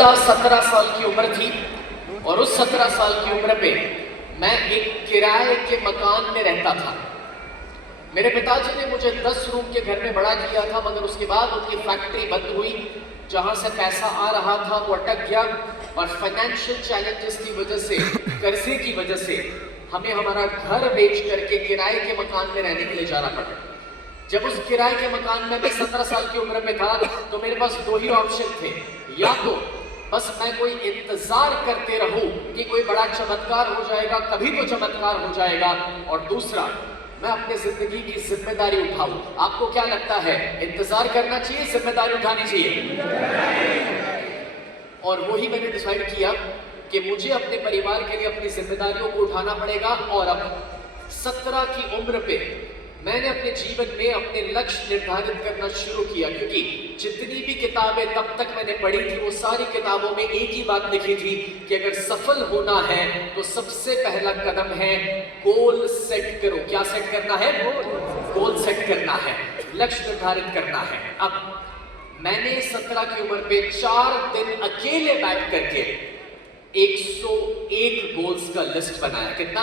16-17 साल की उम्र थी और उस 17 साल की उम्र पे मैं एक किराए के मकान में रहता था। मेरे पिताजी ने मुझे 10 रूम के घर में बड़ा किया था, मगर उसके बाद उनकी फैक्ट्री बंद हुई, जहां से पैसा आ रहा था वो अटक गया और फाइनेंशियल चैलेंजेस की वजह से, कर्जे की वजह से हमें हमारा घर बेच करके किराए के मकान में रहने के लिए जाना पड़ा। जब उस किराए के मकान में मैं 17 साल की उम्र में था तो मेरे पास दो ही ऑप्शन थे, या तो बस मैं कोई इंतजार करते रहूं कि कोई बड़ा चमत्कार हो जाएगा, कभी तो चमत्कार हो जाएगा, और दूसरा मैं अपनी जिंदगी की जिम्मेदारी उठाऊं। आपको क्या लगता है, इंतजार करना चाहिए, जिम्मेदारी उठानी चाहिए? और वही मैंने डिसाइड किया कि मुझे अपने परिवार के लिए अपनी जिम्मेदारियों को उठाना पड़ेगा। और अब 17 की उम्र पे मैंने अपने जीवन में अपने लक्ष्य निर्धारित करना शुरू किया, क्योंकि जितनी भी किताबें तब तक मैंने पढ़ी थी वो सारी किताबों में एक ही बात लिखी थी कि अगर सफल होना है तो सबसे पहला कदम है गोल सेट करो। क्या सेट करना है? गोल सेट करना है, लक्ष्य निर्धारित करना है। अब मैंने 17 की उम्र पे 4 दिन अकेले बैठ करके 101 गोल्स का लिस्ट बनाया। कितना?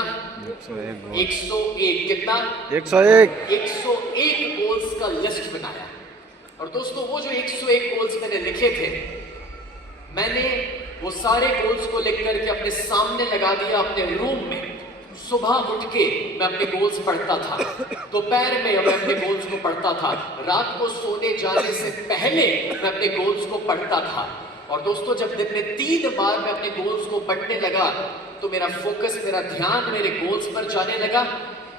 101 कितना? 101 गोल्स का लिस्ट बनाया। और दोस्तों वो जो 101 गोल्स मैंने लिखे थे, मैंने वो सारे गोल्स को लिख करके अपने सामने लगा दिया अपने रूम में। सुबह उठ के मैं अपने गोल्स पढ़ता था, दोपहर में मैं अपने गोल्स को पढ़ता था, रात को सोने जाने से पहले मैं अपने गोल्स को पढ़ता था। और दोस्तों जब दिन में 3 बार मैं अपने गोल्स को पढ़ने लगा तो मेरा फोकस, मेरा ध्यान मेरे गोल्स पर जाने लगा।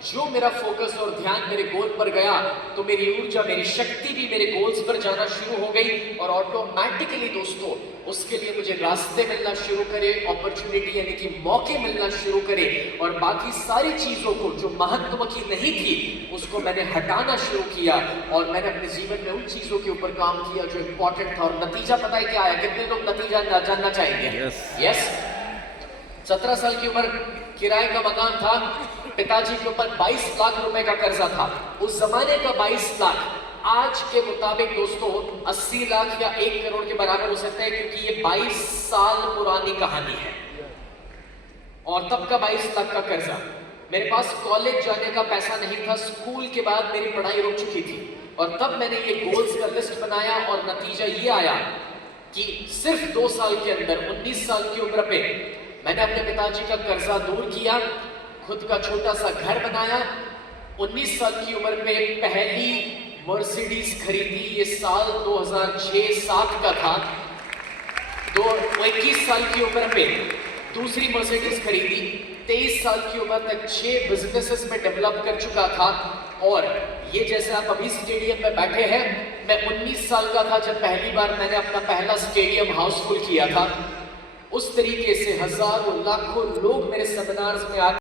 जो मेरा फोकस और ध्यान मेरे गोल पर गया तो मेरी ऊर्जा, मेरी शक्ति भी मेरे गोल्स पर जाना शुरू हो गई। और ऑटोमेटिकली दोस्तों उसके लिए मुझे रास्ते मिलना शुरू करे, अपॉर्चुनिटी यानी कि मौके मिलना शुरू करे, और बाकी सारी चीजों को जो महत्व की नहीं थी उसको मैंने हटाना शुरू किया। और मैंने अपने जीवन में उन चीजों के ऊपर काम किया जो इंपॉर्टेंट था, और नतीजा पता है क्या आया? कितने लोग नतीजा जानना चाहेंगे? यस 17 साल की उम्र, किराए का मकान था, पिताजी के ऊपर 22 लाख रुपए का कर्जा था। उस जमाने का 22 लाख आज के मुताबिक दोस्तों 80 लाख या 1 करोड़ के बराबर हो सकता है, क्योंकि ये 22 साल पुरानी कहानी है। और तब का 22 लाख का कर्जा, मेरे पास कॉलेज जाने का पैसा नहीं था, स्कूल के बाद मेरी पढ़ाई रुक चुकी थी। और तब मैंने ये गोल्स का लिस्ट बनाया और नतीजा ये आया कि सिर्फ 2 साल के अंदर 19 साल की उम्र पे मैंने अपने पिताजी का कर्जा दूर किया, खुद का छोटा सा घर बनाया। 19 साल की उम्र पे पहली मर्सिडीज खरीदी, ये साल 2006-07 का था। 21 साल की उम्र पे दूसरी मर्सिडीज खरीदी। 23 साल की उम्र तक 6 बिजनेसेस में डेवलप कर चुका था। और ये जैसे आप अभी स्टेडियम में बैठे हैं, मैं 19 साल का था जब पहली बार मैंने अपना पहला स्टेडियम हाउसफुल किया था। उस तरीके से हजारों लाखों लोग मेरे सेमिनार्स में आते